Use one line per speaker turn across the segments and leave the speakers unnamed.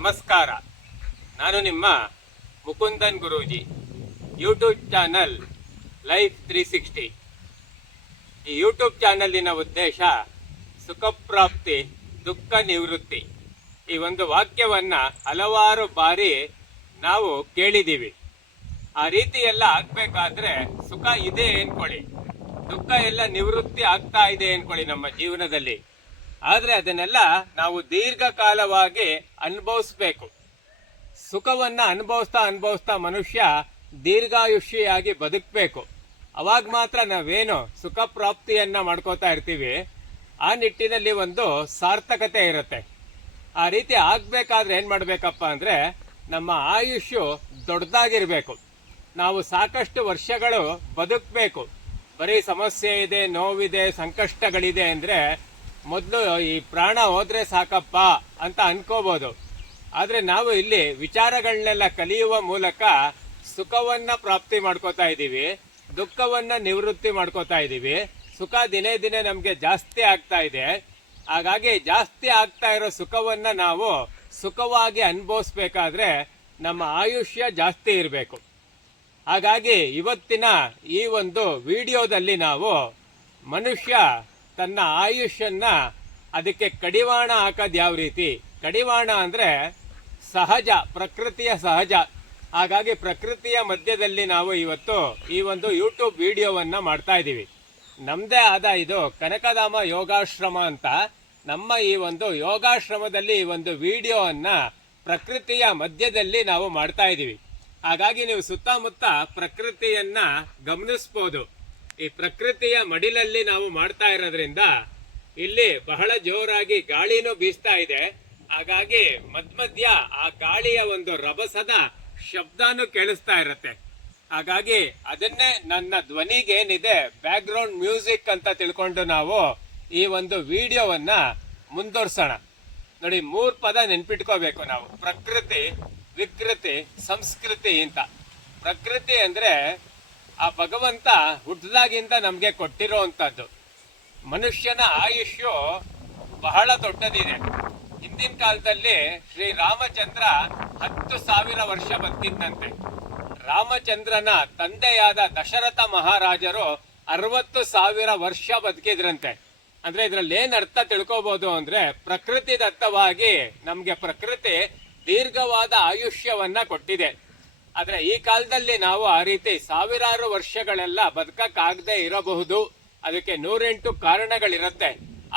ನಮಸ್ಕಾರ. ನಾನು ನಿಮ್ಮ Mukundan Guruji YouTube channel life three sixty ಈ ಯೂಟ್ಯೂಬ್ ಚಾನಲಿನ ಉದ್ದೇಶ ಸುಖಪ್ರಾಪ್ತಿ, ದುಃಖ ನಿವೃತ್ತಿ ಈ ಒಂದು ವಾಕ್ಯವನ್ನು ಹಲವಾರು ಬಾರಿ ನಾವು ಕೇಳಿದ್ದೀವಿ. ಆ ರೀತಿ ಆಗ್ಬೇಕಾದ್ರೆ ಸುಖ ಇದೆ ಅನ್ಕೊಳ್ಳಿ. ದುಃಖ ಎಲ್ಲ ನಿವೃತ್ತಿ ಆಗ್ತಾ ಇದೆ ಅನ್ಕೊಳ್ಳಿ ನಮ್ಮ ಜೀವನದಲ್ಲಿ. ಆದ್ರೆ ಅದನ್ನೆಲ್ಲ ನಾವು ದೀರ್ಘಕಾಲವಾಗಿ ಅನುಭವಿಸ್ಬೇಕು. ಸುಖವನ್ನ ಅನುಭವಿಸ್ತಾ ಅನುಭವಿಸ್ತಾ ಮನುಷ್ಯ ದೀರ್ಘಾಯುಷಿಯಾಗಿ ಬದುಕಬೇಕು. ಅವಾಗ ಮಾತ್ರ ನಾವೇನು ಸುಖ ಪ್ರಾಪ್ತಿಯನ್ನ ಮಾಡ್ಕೋತಾ ಇರ್ತೀವಿ. ಆ ನಿಟ್ಟಿನಲ್ಲಿ ಒಂದು ಸಾರ್ಥಕತೆ ಇರುತ್ತೆ. ಆ ರೀತಿ ಆಗಬೇಕಾದ್ರೆ ಏನು ಮಾಡಬೇಕಪ್ಪ ಅಂದ್ರೆ ನಮ್ಮ ಆಯುಷ್ಯು ದೊಡ್ಡದಾಗಿರ್ಬೇಕು. ನಾವು ಸಾಕಷ್ಟು ವರ್ಷಗಳು ಬದುಕಬೇಕು. ಬರೀ ಸಮಸ್ಯೆ ಇದೆ, ನೋವಿದೆ, ಸಂಕಷ್ಟಗಳಿದೆ ಅಂದ್ರೆ ಮೊದಲು ಈ ಪ್ರಾಣ ಹೋದ್ರೆ ಸಾಕಪ್ಪ ಅಂತ ಅನ್ಕೋಬಹುದು ಆದರೆ ನಾವು ಇಲ್ಲಿ ವಿಚಾರಗಳನ್ನೆಲ್ಲ ಕಲಿಯುವ ಮೂಲಕ ಸುಖವನ್ನ ಪ್ರಾಪ್ತಿ ಮಾಡ್ಕೋತಾ ಇದ್ದೀವಿ, ದುಃಖವನ್ನ ನಿವೃತ್ತಿ ಮಾಡ್ಕೋತಾ ಇದ್ದೀವಿ. ಸುಖ ದಿನೇ ದಿನೇ ನಮಗೆ ಜಾಸ್ತಿ ಆಗ್ತಾ ಇದೆ. ಹಾಗಾಗಿ ಜಾಸ್ತಿ ಆಗ್ತಾ ಇರೋ ಸುಖವನ್ನ ನಾವು ಸುಖವಾಗಿ ಅನುಭವಿಸ್ಬೇಕಾದ್ರೆ ನಮ್ಮ ಆಯುಷ್ಯ ಜಾಸ್ತಿ ಇರಬೇಕು. ಹಾಗಾಗಿ ಇವತ್ತಿನ ಈ ಒಂದು ವಿಡಿಯೋದಲ್ಲಿ ನಾವು ಮನುಷ್ಯ ತನ್ನ ಆಯುಷ್ಯನ್ನ ಅದಕ್ಕೆ ಕಡಿವಾಣ ಹಾಕೋದು ಯಾವ ರೀತಿ? ಕಡಿವಾಣ ಅಂದರೆ ಸಹಜ, ಪ್ರಕೃತಿಯ ಸಹಜ. ಹಾಗಾಗಿ ಪ್ರಕೃತಿಯ ಮಧ್ಯದಲ್ಲಿ ನಾವು ಇವತ್ತು ಈ ಒಂದು ಯೂಟ್ಯೂಬ್ ವಿಡಿಯೋವನ್ನು ಮಾಡ್ತಾ ಇದ್ದೀವಿ. ನಮ್ಮದೇ ಆದ ಇದು ಕನಕಧಾಮ ಯೋಗಾಶ್ರಮ ಅಂತ ನಮ್ಮ ಈ ಒಂದು ಯೋಗಾಶ್ರಮದಲ್ಲಿ ಈ ಒಂದು ವಿಡಿಯೋವನ್ನು ಪ್ರಕೃತಿಯ ಮಧ್ಯದಲ್ಲಿ ನಾವು ಮಾಡ್ತಾ ಇದ್ದೀವಿ. ಹಾಗಾಗಿ ನೀವು ಸುತ್ತಮುತ್ತ ಪ್ರಕೃತಿಯನ್ನ ಗಮನಿಸ್ಬೋದು. ಈ ಪ್ರಕೃತಿಯ ಮಡಿಲಲ್ಲಿ ನಾವು ಮಾಡ್ತಾ ಇರೋದ್ರಿಂದ ಇಲ್ಲಿ ಬಹಳ ಜೋರಾಗಿ ಗಾಳಿನೂ ಬೀಸ್ತಾ ಇದೆ. ಹಾಗಾಗಿ ಮಧ್ಯ ಆ ಗಾಳಿಯ ಒಂದು ರಭಸದ ಶಬ್ದನೂ ಕೇಳಿಸ್ತಾ ಇರತ್ತೆ. ಹಾಗಾಗಿ ಅದನ್ನೇ ನನ್ನ ಧ್ವನಿಗೆ ಏನಿದೆ ಬ್ಯಾಕ್ ಗ್ರೌಂಡ್ ಮ್ಯೂಸಿಕ್ ಅಂತ ತಿಳ್ಕೊಂಡು ನಾವು ಈ ಒಂದು ವಿಡಿಯೋವನ್ನ ಮುಂದುವರ್ಸೋಣ. ನೋಡಿ, ಮೂರ್ ಪದ ನೆನ್ಪಿಟ್ಕೋಬೇಕು ನಾವು. ಪ್ರಕೃತಿ, ವಿಕೃತಿ, ಸಂಸ್ಕೃತಿ ಅಂತ. ಪ್ರಕೃತಿ ಅಂದ್ರೆ ಆ ಭಗವಂತ ಹುಟ್ಟದಾಗಿಂದ ನಮಗೆ ಕೊಟ್ಟಿರೋವಂಥದ್ದು ಮನುಷ್ಯನ ಆಯುಷ್ಯು ಬಹಳ ದೊಡ್ಡದಿದೆ. ಹಿಂದಿನ ಕಾಲದಲ್ಲಿ ಶ್ರೀ ರಾಮಚಂದ್ರ ಹತ್ತು ಸಾವಿರ ವರ್ಷ ಬದುಕಿದ್ದಂತೆ. ರಾಮಚಂದ್ರನ ತಂದೆಯಾದ ದಶರಥ ಮಹಾರಾಜರು ಅರವತ್ತು ಸಾವಿರ ವರ್ಷ ಬದುಕಿದ್ರಂತೆ. ಅಂದ್ರೆ ಇದ್ರಲ್ಲಿ ಏನ್ ಅರ್ಥ ತಿಳ್ಕೋಬಹುದು ಅಂದ್ರೆ ಪ್ರಕೃತಿ ದತ್ತವಾಗಿ ನಮ್ಗೆ ಪ್ರಕೃತಿ ದೀರ್ಘವಾದ ಆಯುಷ್ಯವನ್ನ ಕೊಟ್ಟಿದೆ. ಆದ್ರೆ ಈ ಕಾಲದಲ್ಲಿ ನಾವು ಆ ರೀತಿ ಸಾವಿರಾರು ವರ್ಷಗಳೆಲ್ಲ ಬದುಕಕ್ಕಾಗದೆ ಇರಬಹುದು. ಅದಕ್ಕೆ ನೂರೆಂಟು ಕಾರಣಗಳಿರುತ್ತೆ.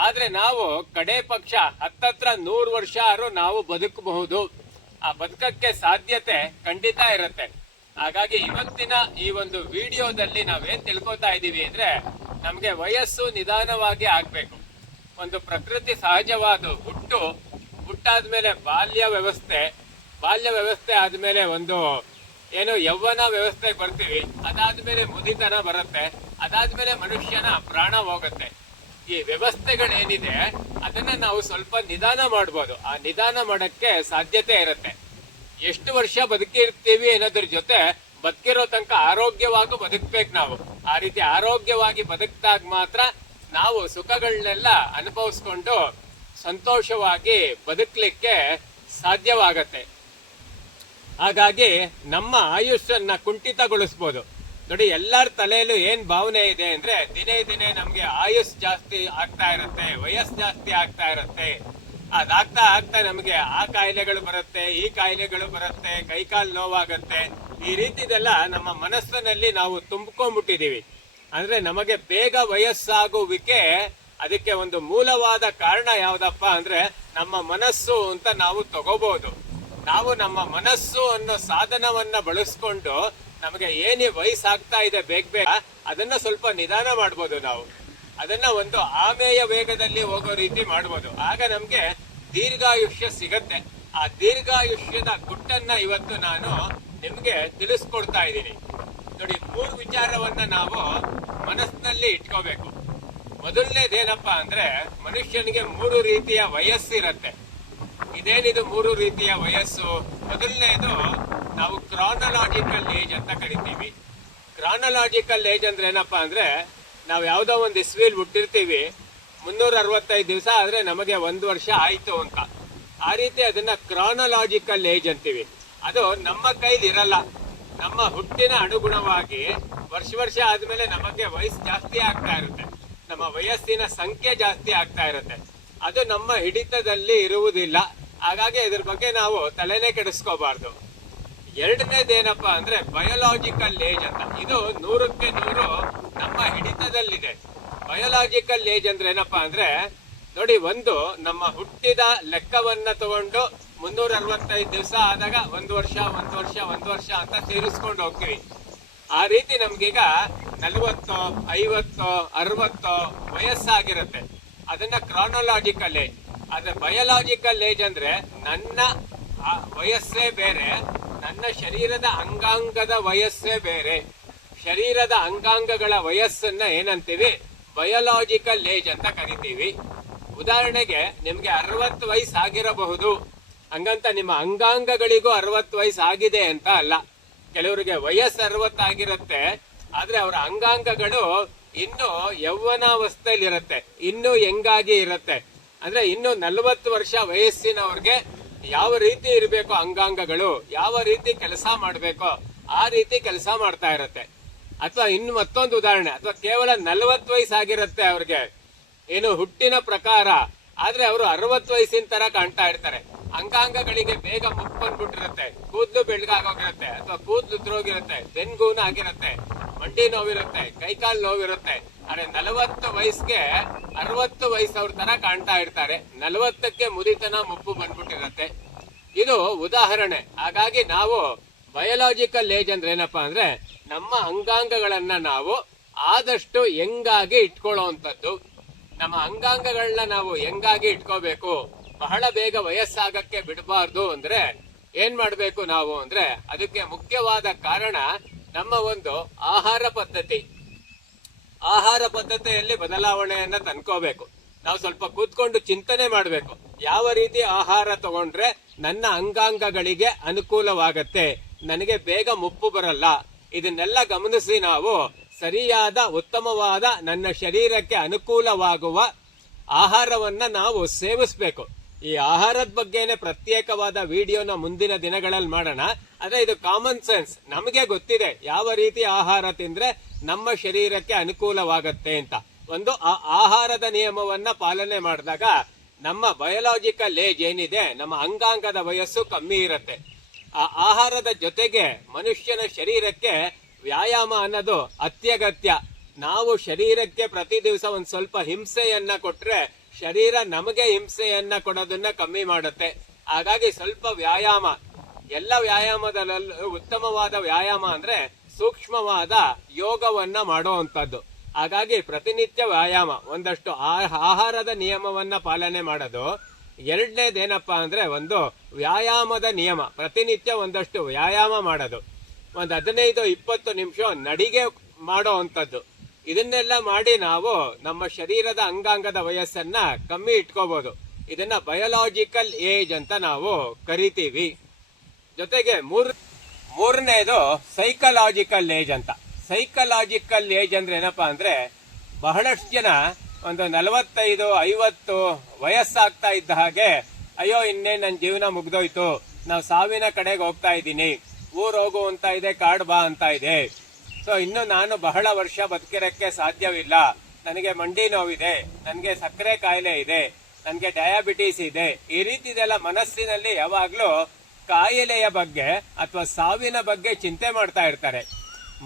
ಆದ್ರೆ ನಾವು ಕಡೆ ಪಕ್ಷ ಹತ್ತತ್ರ ನೂರು ವರ್ಷ ಆದ್ರೂ ನಾವು ಬದುಕಬಹುದು. ಆ ಬದುಕಕ್ಕೆ ಸಾಧ್ಯತೆ ಖಂಡಿತ ಇರುತ್ತೆ. ಹಾಗಾಗಿ ಇವತ್ತಿನ ಈ ಒಂದು ವಿಡಿಯೋದಲ್ಲಿ ನಾವೇನ್ ತಿಳ್ಕೊತಾ ಇದ್ದೀವಿ ಅಂದ್ರೆ ನಮ್ಗೆ ವಯಸ್ಸು ನಿಧಾನವಾಗಿ ಆಗ್ಬೇಕು. ಒಂದು ಪ್ರಕೃತಿ ಸಹಜವಾದ ಹುಟ್ಟು, ಹುಟ್ಟಾದ್ಮೇಲೆ ಬಾಲ್ಯ ವ್ಯವಸ್ಥೆ ಬಾಲ್ಯ ವ್ಯವಸ್ಥೆ ಆದ್ಮೇಲೆ ಒಂದು ಏನು ಯೌವನ ವ್ಯವಸ್ಥೆ ಬರ್ತೀವಿ, ಅದಾದ್ಮೇಲೆ ಮುದಿತನ ಬರುತ್ತೆ, ಅದಾದ್ಮೇಲೆ ಮನುಷ್ಯನ ಪ್ರಾಣ ಹೋಗುತ್ತೆ. ಈ ವ್ಯವಸ್ಥೆಗಳೇನಿದೆ, ಅದನ್ನ ನಾವು ಸ್ವಲ್ಪ ನಿಧಾನ ಮಾಡ್ಬೋದು. ಆ ನಿಧಾನ ಮಾಡಕ್ಕೆ ಸಾಧ್ಯತೆ ಇರುತ್ತೆ. ಎಷ್ಟು ವರ್ಷ ಬದುಕಿರ್ತೀವಿ ಅನ್ನೋದ್ರ ಜೊತೆ ಬದುಕಿರೋ ತನಕ ಆರೋಗ್ಯವಾಗೂ ಬದುಕ್ಬೇಕು ನಾವು. ಆ ರೀತಿ ಆರೋಗ್ಯವಾಗಿ ಬದುಕಿದಾಗ ಮಾತ್ರ ನಾವು ಸುಖಗಳನ್ನೆಲ್ಲ ಅನುಭವಿಸ್ಕೊಂಡು ಸಂತೋಷವಾಗಿ ಬದುಕಲಿಕ್ಕೆ ಸಾಧ್ಯವಾಗತ್ತೆ. ಹಾಗಾಗಿ ನಮ್ಮ ಆಯುಷ್ಯನ್ನ ಕುಂಠಿತಗೊಳಿಸ್ಬೋದು. ನೋಡಿ, ಎಲ್ಲರ ತಲೆಯಲ್ಲೂ ಏನ್ ಭಾವನೆ ಇದೆ ಅಂದ್ರೆ ದಿನೇ ದಿನೇ ನಮ್ಗೆ ಆಯುಷ್ ಜಾಸ್ತಿ ಆಗ್ತಾ ಇರುತ್ತೆ, ವಯಸ್ಸು ಜಾಸ್ತಿ ಆಗ್ತಾ ಇರುತ್ತೆ. ಅದಾಗ್ತಾ ಆಗ್ತಾ ನಮಗೆ ಆ ಕಾಯಿಲೆಗಳು ಬರುತ್ತೆ, ಈ ಕಾಯಿಲೆಗಳು ಬರುತ್ತೆ, ಕೈಕಾಲು ನೋವಾಗತ್ತೆ. ಈ ರೀತಿದೆಲ್ಲ ನಮ್ಮ ಮನಸ್ಸಿನಲ್ಲಿ ನಾವು ತುಂಬಿಕೊಂಡ್ಬಿಟ್ಟಿದೀವಿ. ಅಂದ್ರೆ ನಮಗೆ ಬೇಗ ವಯಸ್ಸಾಗುವಿಕೆ ಅದಕ್ಕೆ ಒಂದು ಮೂಲವಾದ ಕಾರಣ ಯಾವ್ದಪ್ಪ ಅಂದ್ರೆ ನಮ್ಮ ಮನಸ್ಸು ಅಂತ ನಾವು ತಗೋಬಹುದು ನಾವು ನಮ್ಮ ಮನಸ್ಸು ಅನ್ನೋ ಸಾಧನವನ್ನ ಬಳಸ್ಕೊಂಡು ನಮಗೆ ಏನೇ ವಯಸ್ಸಾಗ್ತಾ ಇದೆ ಬೇಗ ಬೇಗ ಅದನ್ನ ಸ್ವಲ್ಪ ನಿಧಾನ ಮಾಡ್ಬೋದು ನಾವು. ಅದನ್ನ ಒಂದು ಆಮೇಯ ವೇಗದಲ್ಲಿ ಹೋಗೋ ರೀತಿ ಮಾಡ್ಬೋದು. ಆಗ ನಮ್ಗೆ ದೀರ್ಘಾಯುಷ್ಯ ಸಿಗತ್ತೆ. ಆ ದೀರ್ಘಾಯುಷ್ಯದ ಗುಟ್ಟನ್ನ ಇವತ್ತು ನಾನು ನಿಮ್ಗೆ ತಿಳಿಸ್ಕೊಡ್ತಾ ಇದ್ದೀನಿ. ನೋಡಿ, ಮೂರು ವಿಚಾರವನ್ನ ನಾವು ಮನಸ್ಸಿನಲ್ಲಿ ಇಟ್ಕೋಬೇಕು. ಮೊದಲನೇದೇನಪ್ಪ ಅಂದ್ರೆ ಮನುಷ್ಯನಿಗೆ ಮೂರು ರೀತಿಯ ವಯಸ್ಸಿರತ್ತೆ. ಇದೇನಿದು ಮೂರು ರೀತಿಯ ವಯಸ್ಸು. ಮೊದಲನೇದು, ನಾವು ಕ್ರಾನಲಾಜಿಕಲ್ ಏಜ್ ಅಂತ ಕರಿತೀವಿ. ಕ್ರಾನಲಾಜಿಕಲ್ ಏಜ್ ಅಂದ್ರೆ ಏನಪ್ಪಾ ಅಂದ್ರೆ, ನಾವು ಯಾವುದೋ ಒಂದು ಇಸ್ವಿಲ್ ಹುಟ್ಟಿರ್ತೀವಿ ಮುನ್ನೂರ ಅರವತ್ತೈದು ದಿವಸ ಆದ್ರೆ ನಮಗೆ ಒಂದು ವರ್ಷ ಆಯ್ತು ಅಂತ. ಆ ರೀತಿ ಅದನ್ನ ಕ್ರಾನಲಾಜಿಕಲ್ ಏಜ್ ಅಂತೀವಿ. ಅದು ನಮ್ಮ ಕೈಲಿ ಇರಲ್ಲ. ನಮ್ಮ ಹುಟ್ಟಿನ ಅನುಗುಣವಾಗಿ ವರ್ಷ ವರ್ಷ ಆದ್ಮೇಲೆ ನಮಗೆ ವಯಸ್ಸು ಜಾಸ್ತಿ ಆಗ್ತಾ ಇರುತ್ತೆ. ನಮ್ಮ ವಯಸ್ಸಿನ ಸಂಖ್ಯೆ ಜಾಸ್ತಿ ಆಗ್ತಾ ಇರುತ್ತೆ. ಅದು ನಮ್ಮ ಹಿಡಿತದಲ್ಲಿ ಇರುವುದಿಲ್ಲ. ಹಾಗಾಗಿ ಇದ್ರ ಬಗ್ಗೆ ನಾವು ತಲೆನೇ ಕೆಡಿಸ್ಕೋಬಾರ್ದು. ಎರಡನೇದೇನಪ್ಪ ಅಂದ್ರೆ ಬಯೋಲಾಜಿಕಲ್ ಏಜ್ ಅಂತ. ಇದು ನೂರಕ್ಕೆ ನೂರು ನಮ್ಮ ಹಿಡಿತದಲ್ಲಿದೆ. ಬಯೋಲಾಜಿಕಲ್ ಏಜ್ ಅಂದ್ರೆ ಏನಪ್ಪಾ ಅಂದ್ರೆ, ನೋಡಿ ಒಂದು ನಮ್ಮ ಹುಟ್ಟಿದ ಲೆಕ್ಕವನ್ನ ತಗೊಂಡು ಮುನ್ನೂರ ಅರವತ್ತೈದು ದಿವಸ ಆದಾಗ ಒಂದು ವರ್ಷ ಒಂದು ವರ್ಷ ಒಂದು ವರ್ಷ ಅಂತ ಸೇರಿಸ್ಕೊಂಡು ಹೋಗ್ತೀವಿ. ಆ ರೀತಿ ನಮ್ಗೀಗ ನಲ್ವತ್ತೋ, ಐವತ್ತೋ, ಅರವತ್ತೋ ವಯಸ್ಸಾಗಿರುತ್ತೆ. ಅದನ್ನ ಕ್ರಾನಲಾಜಿಕಲ್ ಏಜ್ ಆದ್ರೆ ಬಯೋಲಾಜಿಕಲ್ ಏಜ್ ಅಂದ್ರೆ ನನ್ನ ವಯಸ್ಸೇ ಬೇರೆ, ನನ್ನ ಶರೀರದ ಅಂಗಾಂಗದ ವಯಸ್ಸೇ ಬೇರೆ. ಶರೀರದ ಅಂಗಾಂಗಗಳ ವಯಸ್ಸನ್ನ ಏನಂತೀವಿ? ಬಯೋಲಾಜಿಕಲ್ ಏಜ್ ಅಂತ ಕರಿತೀವಿ. ಉದಾಹರಣೆಗೆ, ನಿಮ್ಗೆ ಅರವತ್ತು ವಯಸ್ಸು ಆಗಿರಬಹುದು ಹಂಗಂತ ನಿಮ್ಮ ಅಂಗಾಂಗಗಳಿಗೂ ಅರವತ್ತು ವಯಸ್ಸು ಆಗಿದೆ ಅಂತ ಅಲ್ಲ. ಕೆಲವರಿಗೆ ವಯಸ್ಸು ಅರವತ್ತಾಗಿರುತ್ತೆ, ಆದ್ರೆ ಅವರ ಅಂಗಾಂಗಗಳು ಇನ್ನು ಯೌವನಾವಸ್ಥೆಯಲ್ಲಿರುತ್ತೆ, ಇನ್ನು ಹೆಂಗಾಗಿ ಇರುತ್ತೆ. ಅಂದ್ರೆ ಇನ್ನು ನಲವತ್ತು ವರ್ಷ ವಯಸ್ಸಿನವ್ರಿಗೆ ಯಾವ ರೀತಿ ಇರಬೇಕು ಅಂಗಾಂಗಗಳು, ಯಾವ ರೀತಿ ಕೆಲಸ ಮಾಡಬೇಕೋ ಆ ರೀತಿ ಕೆಲಸ ಮಾಡ್ತಾ ಇರತ್ತೆ. ಅಥವಾ ಇನ್ನು ಮತ್ತೊಂದು ಉದಾಹರಣೆ, ಅಥವಾ ಕೇವಲ ನಲವತ್ತು ವಯಸ್ಸಾಗಿರುತ್ತೆ ಅವ್ರಿಗೆ. ಏನು ಹುಟ್ಟಿನ ಪ್ರಕಾರ, ಆದ್ರೆ ಅವರು ಅರವತ್ತು ವಯಸ್ಸಿನ ತರ ಕಾಣ್ತಾ ಇರ್ತಾರೆ. ಅಂಗಾಂಗಗಳಿಗೆ ಬೇಗ ಮುಕ್ಕೊಂಡ್ಬಿಟ್ಟಿರುತ್ತೆ. ಕೂದಲು ಬೆಳಗಾಗೋಗಿರುತ್ತೆ, ಅಥವಾ ಕೂದಲು ಉದ್ರೋಗಿರುತ್ತೆ ಬೆನ್ಗೂನ ಆಗಿರುತ್ತೆ ಮಂಡಿ ನೋವಿರುತ್ತೆ, ಕೈಕಾಲು ನೋವಿರುತ್ತೆ. ಆದ್ರೆ ನಲವತ್ತು ವಯಸ್ಸಿಗೆ ಅರವತ್ತು ವಯಸ್ಸವ್ರ ತರ ಕಾಣ್ತಾ ಇರ್ತಾರೆ. ನಲವತ್ತಕ್ಕೆ ಮುದಿತನ ಮುಪ್ಪು ಬಂದ್ಬಿಟ್ಟಿರುತ್ತೆ. ಇದು ಉದಾಹರಣೆ. ಹಾಗಾಗಿ ನಾವು ಬಯೋಲಾಜಿಕಲ್ ಏಜ್ ಅಂದ್ರೆ ಏನಪ್ಪಾ ಅಂದ್ರೆ ನಮ್ಮ ಅಂಗಾಂಗಗಳನ್ನ ನಾವು ಆದಷ್ಟು ಹೆಂಗಾಗಿ ಇಟ್ಕೊಳ್ಳೋವಂಥದ್ದು ನಮ್ಮ ಅಂಗಾಂಗಗಳನ್ನ ನಾವು ಹೆಂಗಾಗಿ ಇಟ್ಕೋಬೇಕು. ಬಹಳ ಬೇಗ ವಯಸ್ಸಾಗಕ್ಕೆ ಬಿಡಬಾರ್ದು ಅಂದ್ರೆ ಏನ್ ಮಾಡ್ಬೇಕು ನಾವು ಅಂದ್ರೆ ಅದಕ್ಕೆ ಮುಖ್ಯವಾದ ಕಾರಣ ನಮ್ಮ ಒಂದು ಆಹಾರ ಪದ್ಧತಿ. ಆಹಾರ ಪದ್ಧತಿಯಲ್ಲಿ ಬದಲಾವಣೆಯನ್ನ ತಂದ್ಕೋಬೇಕು. ನಾವು ಸ್ವಲ್ಪ ಕೂತ್ಕೊಂಡು ಚಿಂತನೆ ಮಾಡಬೇಕು. ಯಾವ ರೀತಿ ಆಹಾರ ತಗೊಂಡ್ರೆ ನನ್ನ ಅಂಗಾಂಗಗಳಿಗೆ ಅನುಕೂಲವಾಗತ್ತೆ? ನನಗೆ ಬೇಗ ಮುಪ್ಪು ಬರಲ್ಲ. ಇದನ್ನೆಲ್ಲ ಗಮನಿಸಿ ನಾವು ಸರಿಯಾದ, ಉತ್ತಮವಾದ ನನ್ನ ಶರೀರಕ್ಕೆ ಅನುಕೂಲವಾಗುವ ಆಹಾರವನ್ನ ನಾವು ಸೇವಿಸ್ಬೇಕು. ಈ ಆಹಾರದ ಬಗ್ಗೆನೆ ಪ್ರತ್ಯೇಕವಾದ ವಿಡಿಯೋನ ಮುಂದಿನ ದಿನಗಳಲ್ಲಿ ಮಾಡೋಣ. ಆದ್ರೆ ಇದು ಕಾಮನ್ ಸೆನ್ಸ್ ನಮಗೆ ಗೊತ್ತಿದೆ ಯಾವ ರೀತಿ ಆಹಾರ ತಿಂದ್ರೆ ನಮ್ಮ ಶರೀರಕ್ಕೆ ಅನುಕೂಲವಾಗತ್ತೆ ಅಂತ. ಒಂದು ಆ ಆಹಾರದ ನಿಯಮವನ್ನ ಪಾಲನೆ ಮಾಡಿದಾಗ ನಮ್ಮ ಬಯೋಲಾಜಿಕಲ್ ಏಜ್ ಏನಿದೆ, ನಮ್ಮ ಅಂಗಾಂಗದ ವಯಸ್ಸು ಕಮ್ಮಿ ಇರುತ್ತೆ. ಆ ಆಹಾರದ ಜೊತೆಗೆ ಮನುಷ್ಯನ ಶರೀರಕ್ಕೆ ವ್ಯಾಯಾಮ ಅನ್ನೋದು ಅತ್ಯಗತ್ಯ. ನಾವು ಶರೀರಕ್ಕೆ ಪ್ರತಿ ದಿವಸ ಒಂದು ಸ್ವಲ್ಪ ಹಿಂಸೆಯನ್ನ ಕೊಟ್ರೆ ಶರೀರ ನಮಗೆ ಹಿಂಸೆಯನ್ನ ಕೊಡೋದನ್ನ ಕಮ್ಮಿ ಮಾಡುತ್ತೆ. ಹಾಗಾಗಿ ಸ್ವಲ್ಪ ವ್ಯಾಯಾಮ. ಎಲ್ಲ ವ್ಯಾಯಾಮದಲ್ಲೂ ಉತ್ತಮವಾದ ವ್ಯಾಯಾಮ ಅಂದ್ರೆ ಸೂಕ್ಷ್ಮವಾದ ಯೋಗವನ್ನ ಮಾಡುವಂತದ್ದು ಹಾಗಾಗಿ ಪ್ರತಿನಿತ್ಯ ವ್ಯಾಯಾಮ. ಒಂದಷ್ಟು ಆಹಾರದ ನಿಯಮವನ್ನ ಪಾಲನೆ ಮಾಡೋದು. ಎರಡನೇದೇನಪ್ಪಾ ಅಂದ್ರೆ ಒಂದು ವ್ಯಾಯಾಮದ ನಿಯಮ. ಪ್ರತಿನಿತ್ಯ ಒಂದಷ್ಟು ವ್ಯಾಯಾಮ ಮಾಡೋದು. ಒಂದು ಹದಿನೈದು, ಇಪ್ಪತ್ತು ನಿಮಿಷ ನಡಿಗೆ ಮಾಡೋ ಅಂಥದ್ದು. ಇದನ್ನೆಲ್ಲ ಮಾಡಿ ನಾವು ನಮ್ಮ ಶರೀರದ ಅಂಗಾಂಗದ ವಯಸ್ಸನ್ನ ಕಮ್ಮಿ ಇಟ್ಕೋಬಹುದು ಇದನ್ನ ಬಯೋಲಾಜಿಕಲ್ ಏಜ್ ಅಂತ ನಾವು ಕರಿತೀವಿ. ಜೊತೆಗೆ ಮೂರ್, ಮೂರನೇದು ಸೈಕಲಾಜಿಕಲ್ ಏಜ್ ಅಂತ. ಸೈಕಲಾಜಿಕಲ್ ಏಜ್ ಅಂದ್ರೆ ಏನಪ್ಪಾ ಅಂದ್ರೆ ಬಹಳಷ್ಟು ಜನ ಒಂದು ನಲವತ್ತೈದು, ಐವತ್ತು ವಯಸ್ಸಾಗ್ತಾ ಇದ್ದ ಹಾಗೆ, ಅಯ್ಯೋ ಇನ್ನೇ ನನ್ನ ಜೀವನ ಮುಗ್ದೋಯ್ತು, ನಾವು ಸಾವಿನ ಕಡೆಗೆ ಹೋಗ್ತಾ ಇದ್ದೀನಿ, ಊರ್ ಹೋಗು ಅಂತ ಇದೆ, ಕಾಡ್ ಬಾ ಅಂತ ಇದೆ. ಸೊ ಇನ್ನು ನಾನು ಬಹಳ ವರ್ಷ ಬದುಕಿರಕ್ಕೆ ಸಾಧ್ಯವಿಲ್ಲ. ನನಗೆ ಮಂಡಿ ನೋವಿದೆ, ನನಗೆ ಸಕ್ಕರೆ ಕಾಯಿಲೆ ಇದೆ, ನನಗೆ ಡಯಾಬಿಟೀಸ್ ಇದೆ. ಈ ರೀತಿದೆಲ್ಲ ಮನಸ್ಸಿನಲ್ಲಿ ಯಾವಾಗ್ಲೂ ಕಾಯಿಲೆಯ ಬಗ್ಗೆ ಅಥವಾ ಸಾವಿನ ಬಗ್ಗೆ ಚಿಂತೆ ಮಾಡ್ತಾ ಇರ್ತಾರೆ.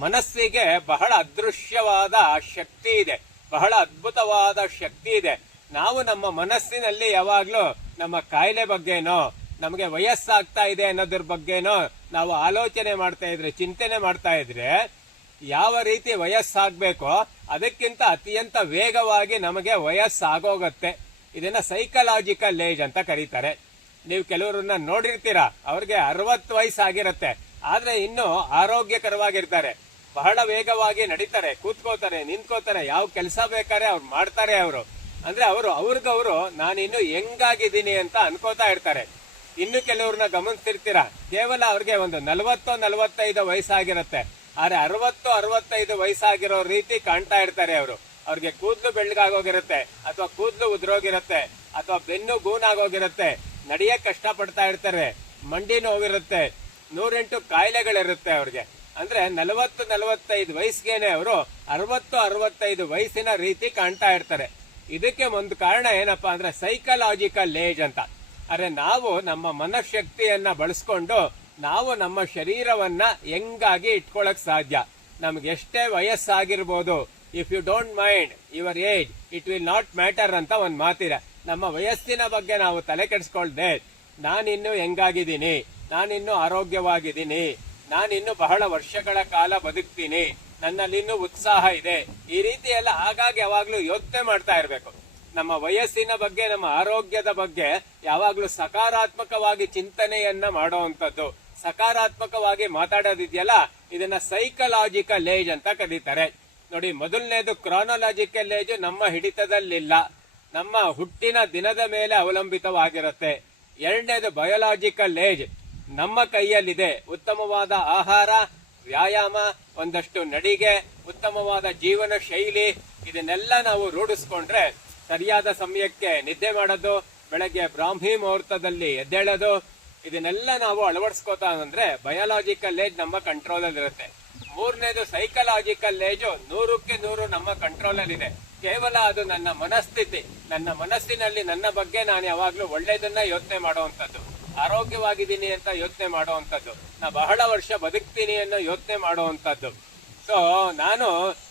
ಮನಸ್ಸಿಗೆ ಬಹಳ ಅದೃಶ್ಯವಾದ ಶಕ್ತಿ ಇದೆ, ಬಹಳ ಅದ್ಭುತವಾದ ಶಕ್ತಿ ಇದೆ. ನಾವು ನಮ್ಮ ಮನಸ್ಸಿನಲ್ಲಿ ಯಾವಾಗ್ಲೂ ನಮ್ಮ ಕಾಯಿಲೆ ಬಗ್ಗೆನೋ, ನಮಗೆ ವಯಸ್ಸಾಗ್ತಾ ಇದೆ ಅನ್ನೋದ್ರ ಬಗ್ಗೆನೋ ನಾವು ಆಲೋಚನೆ ಮಾಡ್ತಾ ಇದ್ರೆ, ಚಿಂತನೆ ಮಾಡ್ತಾ ಇದ್ರೆ ಯಾವ ರೀತಿ ವಯಸ್ಸಾಗಬೇಕೋ ಅದಕ್ಕಿಂತ ಅತ್ಯಂತ ವೇಗವಾಗಿ ನಮಗೆ ವಯಸ್ಸಾಗೋಗತ್ತೆ. ಇದನ್ನ ಸೈಕಲಾಜಿಕಲ್ ಏಜ್ ಅಂತ ಕರೀತಾರೆ. ನೀವು ಕೆಲವರನ್ನ ನೋಡಿರ್ತೀರಾ, ಅವ್ರಿಗೆ ಅರವತ್ತು ವಯಸ್ಸಾಗಿರುತ್ತೆ. ಆದ್ರೆ ಇನ್ನು ಆರೋಗ್ಯಕರವಾಗಿರ್ತಾರೆ. ಬಹಳ ವೇಗವಾಗಿ ನಡೀತಾರೆ, ಕೂತ್ಕೋತಾರೆ, ನಿಂತ್ಕೋತಾರೆ, ಯಾವ ಕೆಲಸ ಬೇಕಾದ್ರೆ ಅವ್ರು ಮಾಡ್ತಾರೆ ಅವರು. ಅಂದ್ರೆ ಅವರು ಅವ್ರಿಗವರು ನಾನು ಇನ್ನು ಹೆಂಗಾಗಿದ್ದೀನಿ ಅಂತ ಅನ್ಕೋತಾ ಇರ್ತಾರೆ. ಇನ್ನು ಕೆಲವ್ರನ್ನ ಗಮನಿಸ್ತಿರ್ತೀರಾ, ಕೇವಲ ಅವ್ರಿಗೆ ಒಂದು ನಲವತ್ತೋ ನಲವತ್ತೈದು ವಯಸ್ಸಾಗಿರತ್ತೆ. ಆದ್ರೆ ಅರವತ್ತು, ಅರವತ್ತೈದು ವಯಸ್ಸಾಗಿರೋ ರೀತಿ ಕಾಣ್ತಾ ಇರ್ತಾರೆ ಅವರು. ಅವ್ರಿಗೆ ಕೂದಲು ಬೆಳ್ಳಗಾಗೋಗಿರುತ್ತೆ, ಅಥವಾ ಕೂದಲು ಉದ್ರೋಗಿರುತ್ತೆ, ಅಥವಾ ಬೆನ್ನು ಗೂನಾಗೋಗಿರುತ್ತೆ, ನಡೆಯಕ್ ಕಷ್ಟ ಪಡ್ತಾ ಇರ್ತಾರೆ, ಮಂಡಿ ನೋವಿರುತ್ತೆ, ನೂರೆಂಟು ಕಾಯಿಲೆಗಳಿರುತ್ತೆ ಅವ್ರಿಗೆ. ಅಂದ್ರೆ ನಲವತ್ತು, ನಲವತ್ತೈದು ವಯಸ್ಸಿಗೆನೆ ಅವರು ಅರವತ್ತು, ಅರವತ್ತೈದು ವಯಸ್ಸಿನ ರೀತಿ ಕಾಣ್ತಾ ಇರ್ತಾರೆ. ಇದಕ್ಕೆ ಒಂದು ಕಾರಣ ಏನಪ್ಪಾ ಅಂದ್ರೆ ಸೈಕಲಾಜಿಕಲ್ ಏಜ್ ಅಂತ. ಅರೆ ನಾವು ನಮ್ಮ ಮನಃಶಕ್ತಿಯನ್ನ ಬಳಸ್ಕೊಂಡು ನಾವು ನಮ್ಮ ಶರೀರವನ್ನ ಹೆಂಗಾಗಿ ಇಟ್ಕೊಳಕ್ ಸಾಧ್ಯ. ನಮ್ಗೆ ಎಷ್ಟೇ ವಯಸ್ಸಾಗಿರ್ಬೋದು if you don't mind your age it will not matter ಅಂತ ಒಂದ್ ಮಾತಿದೆ. ನಮ್ಮ ವಯಸ್ಸಿನ ಬಗ್ಗೆ ನಾವು ತಲೆ ಕೆಡಿಸ್ಕೊಳ್ದೆ, ನಾನಿನ್ನು ಹೆಂಗಾಗಿದ್ದೀನಿ ನಾನಿನ್ನು ಆರೋಗ್ಯವಾಗಿದ್ದೀನಿ, ನಾನಿನ್ನು ಬಹಳ ವರ್ಷಗಳ ಕಾಲ ಬದುಕ್ತೀನಿ ನನ್ನಲ್ಲಿ ಇನ್ನೂ ಉತ್ಸಾಹ ಇದೆ, ಈ ರೀತಿ ಎಲ್ಲ ಆಗಾಗ ಯಾವಾಗ್ಲೂ ಯೋಚನೆ ಮಾಡ್ತಾ ಇರ್ಬೇಕು. ನಮ್ಮ ವಯಸ್ಸಿನ ಬಗ್ಗೆ, ನಮ್ಮ ಆರೋಗ್ಯದ ಬಗ್ಗೆ ಯಾವಾಗ್ಲೂ ಸಕಾರಾತ್ಮಕವಾಗಿ ಚಿಂತನೆಯನ್ನ ಮಾಡುವಂತದ್ದು ಸಕಾರಾತ್ಮಕವಾಗಿ ಮಾತಾಡೋದಿದೆಯಲ್ಲ, ಇದನ್ನ ಸೈಕಲಾಜಿಕಲ್ ಏಜ್ ಅಂತ ಕರೀತಾರೆ. ನೋಡಿ, ಮೊದಲನೇದು ಕ್ರಾನಲಾಜಿಕಲ್ ಏಜ್ ನಮ್ಮ ಹಿಡಿತದಲ್ಲಿಲ್ಲ. ನಮ್ಮ ಹುಟ್ಟಿನ ದಿನದ ಮೇಲೆ ಅವಲಂಬಿತವಾಗಿರುತ್ತೆ. ಎರಡನೇದು ಬಯೋಲಾಜಿಕಲ್ ಏಜ್ ನಮ್ಮ ಕೈಯಲ್ಲಿದೆ. ಉತ್ತಮವಾದ ಆಹಾರ, ವ್ಯಾಯಾಮ, ಒಂದಷ್ಟು ನಡಿಗೆ, ಉತ್ತಮವಾದ ಜೀವನ ಶೈಲಿ, ಇದನ್ನೆಲ್ಲ ನಾವು ರೂಢಿಸ್ಕೊಂಡ್ರೆ ಸರಿಯಾದ ಸಮಯಕ್ಕೆ ನಿದ್ದೆ ಮಾಡೋದು, ಬೆಳಗ್ಗೆ ಬ್ರಾಹ್ಮಿ ಮುಹೂರ್ತದಲ್ಲಿ ಎದ್ದೇಳೋದು ಇದನ್ನೆಲ್ಲ ನಾವು ಅಳವಡಿಸ್ಕೋತಾ ಅಂದ್ರೆ ಬಯಾಲಾಜಿಕಲ್ ಏಜ್ ನಮ್ಮ ಕಂಟ್ರೋಲ್ ಅಲ್ಲಿ ಇರುತ್ತೆ. ಮೂರನೇದು ಸೈಕಲಾಜಿಕಲ್ ಏಜು ನೂರಕ್ಕೆ ನೂರು ನಮ್ಮ ಕಂಟ್ರೋಲ್ ಅಲ್ಲಿ ಇದೆ. ಕೇವಲ ಅದು ನನ್ನ ಮನಸ್ಥಿತಿ. ನನ್ನ ಮನಸ್ಸಿನಲ್ಲಿ ನನ್ನ ಬಗ್ಗೆ ನಾನು ಯಾವಾಗ್ಲೂ ಒಳ್ಳೇದನ್ನ ಯೋಚನೆ ಮಾಡುವಂತದ್ದು ಆರೋಗ್ಯವಾಗಿದ್ದೀನಿ ಅಂತ ಯೋಚನೆ ಮಾಡುವಂತದ್ದು ನಾ ಬಹಳ ವರ್ಷ ಬದುಕ್ತೀನಿ ಅನ್ನೋ ಯೋಚನೆ ಮಾಡುವಂತದ್ದು ಸೊ ನಾನು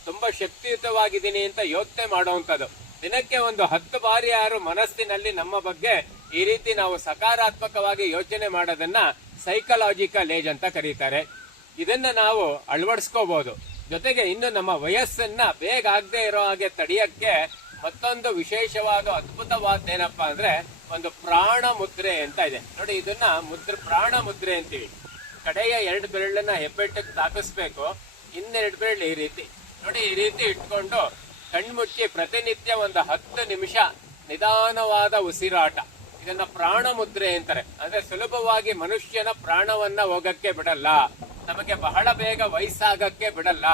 ತುಂಬಾ ಶಕ್ತಿಯುತವಾಗಿದ್ದೀನಿ ಅಂತ ಯೋಚನೆ ಮಾಡುವಂತದ್ದು ದಿನಕ್ಕೆ ಒಂದು ಹತ್ತು ಬಾರಿ ಯಾರು ಮನಸ್ಸಿನಲ್ಲಿ ನಮ್ಮ ಬಗ್ಗೆ ಈ ರೀತಿ ನಾವು ಸಕಾರಾತ್ಮಕವಾಗಿ ಯೋಚನೆ ಮಾಡೋದನ್ನ ಸೈಕಲಾಜಿಕಲ್ ಏಜ್ ಅಂತ ಕರೀತಾರೆ. ಇದನ್ನ ನಾವು ಅಳವಡಿಸ್ಕೋಬಹುದು ಜೊತೆಗೆ ಇನ್ನು ನಮ್ಮ ವಯಸ್ಸನ್ನ ಬೇಗ ಆಗದೆ ಇರೋ ಹಾಗೆ ತಡೆಯಕ್ಕೆ ಮತ್ತೊಂದು ವಿಶೇಷವಾದ ಅದ್ಭುತವಾದ ಏನಪ್ಪಾ ಅಂದ್ರೆ ಒಂದು ಪ್ರಾಣ ಮುದ್ರೆ ಅಂತ ಇದೆ. ನೋಡಿ, ಇದನ್ನ ಮುದ್ರೆ ಪ್ರಾಣ ಮುದ್ರೆ ಅಂತೀವಿ. ಕಡೆಯ ಎರಡು ಬೆರಳನ್ನ ಹೆಬ್ಬೆಟ್ಟಕ್ಕೆ ತಾಕಿಸ್ಬೇಕು ಇನ್ನೆರಡು ಬೆರಳು ಈ ರೀತಿ. ನೋಡಿ, ಈ ರೀತಿ ಇಟ್ಕೊಂಡು ಕಣ್ಮುಚ್ಚಿ ಪ್ರತಿನಿತ್ಯ ಒಂದು ಹತ್ತು ನಿಮಿಷ ನಿಧಾನವಾದ ಉಸಿರಾಟ. ಇದನ್ನ ಪ್ರಾಣ ಮುದ್ರೆ ಅಂತಾರೆ. ಅಂದ್ರೆ ಸುಲಭವಾಗಿ ಮನುಷ್ಯನ ಪ್ರಾಣವನ್ನ ಹೋಗಕ್ಕೆ ಬಿಡಲ್ಲ. ನಮಗೆ ಬಹಳ ಬೇಗ ವಯಸ್ಸಾಗಕ್ಕೆ ಬಿಡಲ್ಲ.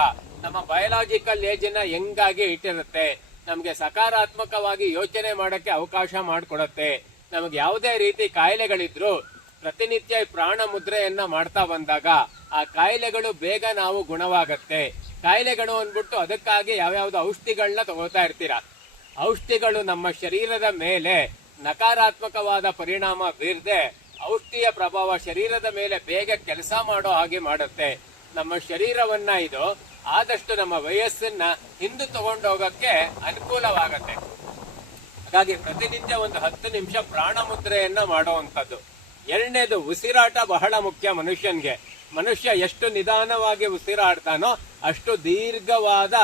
ನಮ್ಮ ಬಯಲಾಜಿಕಲ್ ಏಜ್ನ ಹೆಂಗಾಗಿ ಇಟ್ಟಿರುತ್ತೆ. ನಮಗೆ ಸಕಾರಾತ್ಮಕವಾಗಿ ಯೋಚನೆ ಮಾಡಕ್ಕೆ ಅವಕಾಶ ಮಾಡಿಕೊಡತ್ತೆ. ನಮಗೆ ಯಾವುದೇ ರೀತಿ ಕಾಯಿಲೆಗಳಿದ್ರು ಪ್ರತಿನಿತ್ಯ ಪ್ರಾಣ ಮುದ್ರೆಯನ್ನ ಮಾಡ್ತಾ ಬಂದಾಗ ಆ ಕಾಯಿಲೆಗಳು ಬೇಗ ನಾವು ಗುಣವಾಗತ್ತೆ. ಕಾಯಿಲೆಗಳು ಅಂದ್ಬಿಟ್ಟು ಅದಕ್ಕಾಗಿ ಯಾವ್ಯಾವ್ದು ಔಷಧಿಗಳನ್ನ ತಗೋತಾ ಇರ್ತೀರಾ? ಔಷಧಿಗಳು ನಮ್ಮ ಶರೀರದ ಮೇಲೆ ನಕಾರಾತ್ಮಕವಾದ ಪರಿಣಾಮ ಬೀರದೆ ಔಷಧಿಯ ಪ್ರಭಾವ ಶರೀರದ ಮೇಲೆ ಬೇಗ ಕೆಲಸ ಮಾಡೋ ಹಾಗೆ ಮಾಡುತ್ತೆ. ನಮ್ಮ ಶರೀರವನ್ನ ಇದು ಆದಷ್ಟು ನಮ್ಮ ವಯಸ್ಸನ್ನ ಹಿಂದೆ ತಗೊಂಡೋಗಕ್ಕೆ ಅನುಕೂಲವಾಗತ್ತೆ. ಹಾಗಾಗಿ ಪ್ರತಿನಿತ್ಯ ಒಂದು ಹತ್ತು ನಿಮಿಷ ಪ್ರಾಣ ಮುದ್ರೆಯನ್ನ ಮಾಡುವಂತದ್ದು ಎರಡನೇದು ಉಸಿರಾಟ ಬಹಳ ಮುಖ್ಯ ಮನುಷ್ಯನ್ಗೆ. ಮನುಷ್ಯ ಎಷ್ಟು ನಿಧಾನವಾಗಿ ಉಸಿರಾಡ್ತಾನೋ ಅಷ್ಟು ದೀರ್ಘವಾದ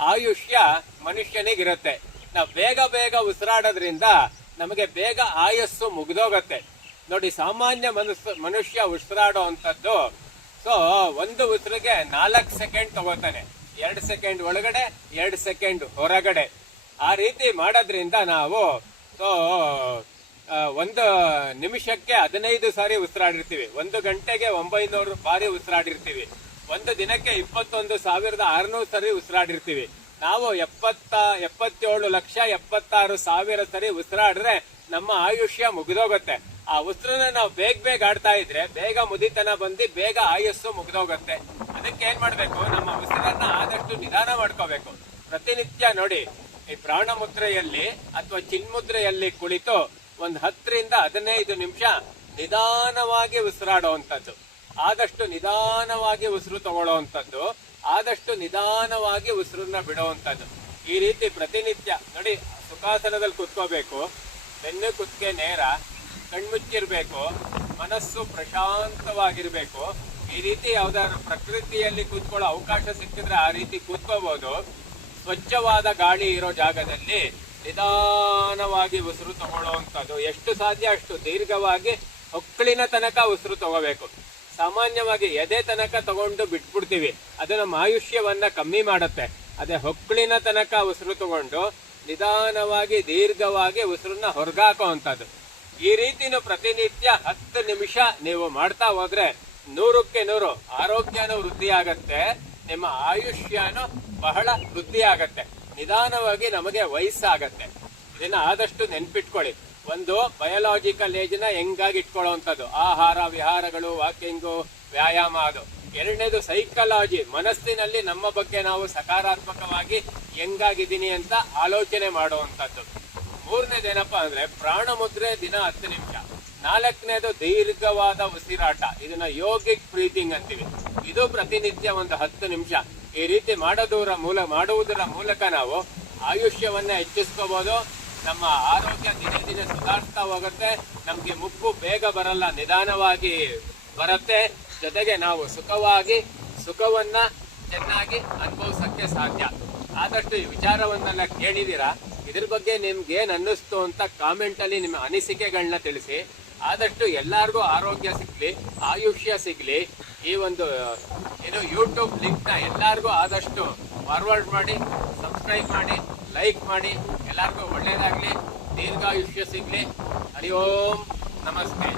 ಆಯುಷ್ಯ ಮನುಷ್ಯನಿಗಿರುತ್ತೆ. ನಾವು ಬೇಗ ಬೇಗ ಉಸಿರಾಡೋದ್ರಿಂದ ನಮಗೆ ಬೇಗ ಆಯಸ್ಸು ಮುಗಿದೋಗತ್ತೆ. ನೋಡಿ, ಸಾಮಾನ್ಯ ಮನಸ್ಸು, ಮನುಷ್ಯ ಉಸಿರಾಡೋ ಅಂತದ್ದು ಸೊ, ಒಂದು ಉಸಿರಿಗೆ ನಾಲ್ಕು ಸೆಕೆಂಡ್ ತಗೋತಾನೆ. ಎರಡು ಸೆಕೆಂಡ್ ಒಳಗಡೆ, ಎರಡು ಸೆಕೆಂಡ್ ಹೊರಗಡೆ. ಆ ರೀತಿ ಮಾಡೋದ್ರಿಂದ ನಾವು, ಸೊ ಒಂದು ನಿಮಿಷಕ್ಕೆ ಹದಿನೈದು ಸಾರಿ ಉಸಿರಾಡಿರ್ತೀವಿ. ಒಂದು ಗಂಟೆಗೆ ಒಂಬೈನೂರು ಬಾರಿ ಉಸಿರಾಡಿರ್ತೀವಿ. ಒಂದು ದಿನಕ್ಕೆ ಇಪ್ಪತ್ತೊಂದು ಸಾವಿರದ ಆರುನೂರು ಸಾರಿ ಉಸಿರಾಡಿರ್ತೀವಿ. ನಾವು ಎಪ್ಪತ್ತ, ಎಪ್ಪತ್ತೇಳು ಲಕ್ಷ ಎಪ್ಪತ್ತಾರು ಸಾವಿರ ಸರಿ ಉಸಿರಾಡಿದ್ರೆ ನಮ್ಮ ಆಯುಷ್ಯ ಮುಗಿದೋಗುತ್ತೆ. ಆ ಉಸಿರನ್ನ ನಾವು ಬೇಗ ಬೇಗ ಆಡ್ತಾ ಇದ್ರೆ, ಬೇಗ ಮುದಿತನ ಬಂದು ಬೇಗ ಆಯುಸ್ಸು ಮುಗಿದೋಗುತ್ತೆ. ಅದಕ್ಕೆ ಏನ್ ಮಾಡ್ಬೇಕು? ನಮ್ಮ ಉಸಿರನ್ನ ಆದಷ್ಟು ನಿಧಾನ ಮಾಡ್ಕೋಬೇಕು. ಪ್ರತಿನಿತ್ಯ ನೋಡಿ, ಈ ಪ್ರಾಣ ಮುದ್ರೆಯಲ್ಲಿ ಅಥವಾ ಚಿನ್ಮುದ್ರೆಯಲ್ಲಿ ಕುಳಿತು ಒಂದ್ ಹತ್ತರಿಂದ ಹದಿನೈದು ನಿಮಿಷ ನಿಧಾನವಾಗಿ ಉಸಿರಾಡುವಂಥದ್ದು. ಆದಷ್ಟು ನಿಧಾನವಾಗಿ ಉಸಿರು ತಗೊಳ್ಳುವಂಥದ್ದು. ಆದಷ್ಟು ನಿಧಾನವಾಗಿ ಉಸಿರನ್ನ ಬಿಡುವಂಥದ್ದು. ಈ ರೀತಿ ಪ್ರತಿನಿತ್ಯ, ನೋಡಿ, ಸುಖಾಸನದಲ್ಲಿ ಕುತ್ಕೋಬೇಕು, ಬೆನ್ನು ಕುತ್ತಿಗೆ ನೇರ, ಕಣ್ಮುಚ್ಚಿರಬೇಕು, ಮನಸ್ಸು ಪ್ರಶಾಂತವಾಗಿರಬೇಕು. ಈ ರೀತಿ ಯಾವ್ದಾದ್ರು ಪ್ರಕೃತಿಯಲ್ಲಿ ಕೂತ್ಕೊಳ್ಳೋ ಅವಕಾಶ ಸಿಕ್ಕಿದ್ರೆ ಆ ರೀತಿ ಕೂತ್ಕೋಬಹುದು ಸ್ವಚ್ಛವಾದ ಗಾಳಿ ಇರೋ ಜಾಗದಲ್ಲಿ ನಿಧಾನವಾಗಿ ಉಸಿರು ತಗೊಳ್ಳುವಂಥದ್ದು. ಎಷ್ಟು ಸಾಧ್ಯ ಅಷ್ಟು ದೀರ್ಘವಾಗಿ ಹೊಕ್ಕಳಿನ ತನಕ ಉಸಿರು ತಗೋಬೇಕು. ಸಾಮಾನ್ಯವಾಗಿ ಎದೆ ತನಕ ತಗೊಂಡು ಬಿಟ್ಬಿಡ್ತೀವಿ. ಅದು ನಮ್ಮ ಆಯುಷ್ಯವನ್ನ ಕಮ್ಮಿ ಮಾಡುತ್ತೆ. ಅದೇ ಹೊಕ್ಕಳಿನ ತನಕ ಉಸಿರು ತಗೊಂಡು ನಿಧಾನವಾಗಿ, ದೀರ್ಘವಾಗಿ ಉಸಿರನ್ನ ಹೊರಗಾಕುವಂಥದ್ದು. ಈ ರೀತಿನೂ ಪ್ರತಿನಿತ್ಯ ಹತ್ತು ನಿಮಿಷ ನೀವು ಮಾಡ್ತಾ ಹೋದ್ರೆ ನೂರಕ್ಕೆ ನೂರು ಆರೋಗ್ಯನೂ ವೃದ್ಧಿ ಆಗತ್ತೆ ನಿಮ್ಮ ಆಯುಷ್ಯನೂ ಬಹಳ ವೃದ್ಧಿ ಆಗತ್ತೆ ನಿಧಾನವಾಗಿ ನಮಗೆ ವಯಸ್ಸಾಗತ್ತೆ. ಇದನ್ನ ಆದಷ್ಟು ನೆನ್ಪಿಟ್ಕೊಳ್ಳಿ. ಒಂದು ಬಯೋಲಾಜಿಕಲ್ ಏಜ್ನ ಹೆಂಗಾಗಿ ಇಟ್ಕೊಳ್ಳುವಂಥದ್ದು ಆಹಾರ, ವಿಹಾರಗಳು, ವಾಕಿಂಗು, ವ್ಯಾಯಾಮ ಅದು. ಎರಡನೇದು ಸೈಕಲಾಜಿ. ಮನಸ್ಸಿನಲ್ಲಿ ನಮ್ಮ ಬಗ್ಗೆ ನಾವು ಸಕಾರಾತ್ಮಕವಾಗಿ ಹೆಂಗಾಗಿದ್ದೀನಿ ಅಂತ ಆಲೋಚನೆ ಮಾಡುವಂಥದ್ದು ಮೂರನೇದೇನಪ್ಪ ಅಂದ್ರೆ ಪ್ರಾಣ ಮುದ್ರೆ ದಿನ ಹತ್ತು ನಿಮಿಷ. ನಾಲ್ಕನೇದು ದೀರ್ಘವಾದ ಉಸಿರಾಟ. ಇದನ್ನ ಯೋಗಿಕ್ ಬ್ರೀತಿಂಗ್ ಅಂತೀವಿ. ಇದು ಪ್ರತಿನಿತ್ಯ ಒಂದು ಹತ್ತು ನಿಮಿಷ. ಈ ರೀತಿ ಮಾಡೋದರ ಮೂಲ, ಮಾಡುವುದರ ಮೂಲಕ ನಾವು ಆಯುಷ್ಯವನ್ನ ಹೆಚ್ಚಿಸ್ಕೋಬಹುದು ನಮ್ಮ ಆರೋಗ್ಯ ದಿನೇ ದಿನೇ ಸುಧಾರಿಸ್ತಾ ಹೋಗುತ್ತೆ ನಮಗೆ ಮುಪ್ಪು ಬೇಗ ಬರಲ್ಲ, ನಿಧಾನವಾಗಿ ಬರುತ್ತೆ. ಜೊತೆಗೆ ನಾವು ಸುಖವಾಗಿ, ಸುಖವನ್ನ ಚೆನ್ನಾಗಿ ಅನುಭವಿಸೋಕ್ಕೆ ಸಾಧ್ಯ. ಆದಷ್ಟು ಈ ವಿಚಾರವನ್ನೆಲ್ಲ ಕೇಳಿದ್ದೀರಾ ಇದ್ರ ಬಗ್ಗೆ ನಿಮ್ಗೆ ಏನ್ ಅನ್ನಿಸ್ತು ಅಂತ ಕಾಮೆಂಟ್ ಅಲ್ಲಿ ನಿಮ್ಮ ಅನಿಸಿಕೆಗಳನ್ನ ತಿಳಿಸಿ. ಆದಷ್ಟು ಎಲ್ಲಾರ್ಗೂ ಆರೋಗ್ಯ ಸಿಗ್ಲಿ, ಆಯುಷ್ಯ ಸಿಗ್ಲಿ. ಈ ಒಂದು, ಏನು ಯೂಟ್ಯೂಬ್ ಲಿಂಕ್ನ ಎಲ್ಲಾರ್ಗೂ ಆದಷ್ಟು ಫಾರ್ವರ್ಡ್ ಮಾಡಿ ಸಬ್ಸ್ಕ್ರೈಬ್ ಮಾಡಿ. ಲೈಕ್ ಮಾಡಿ ಎಲ್ಲಾರ್ಗೂ ಒಳ್ಳೆಯದಾಗಲಿ ದೀರ್ಘಾಯುಷ್ಯ ಸಿಗ್ಲಿ. ಹರಿ ಓಂ ನಮಸ್ತೆ.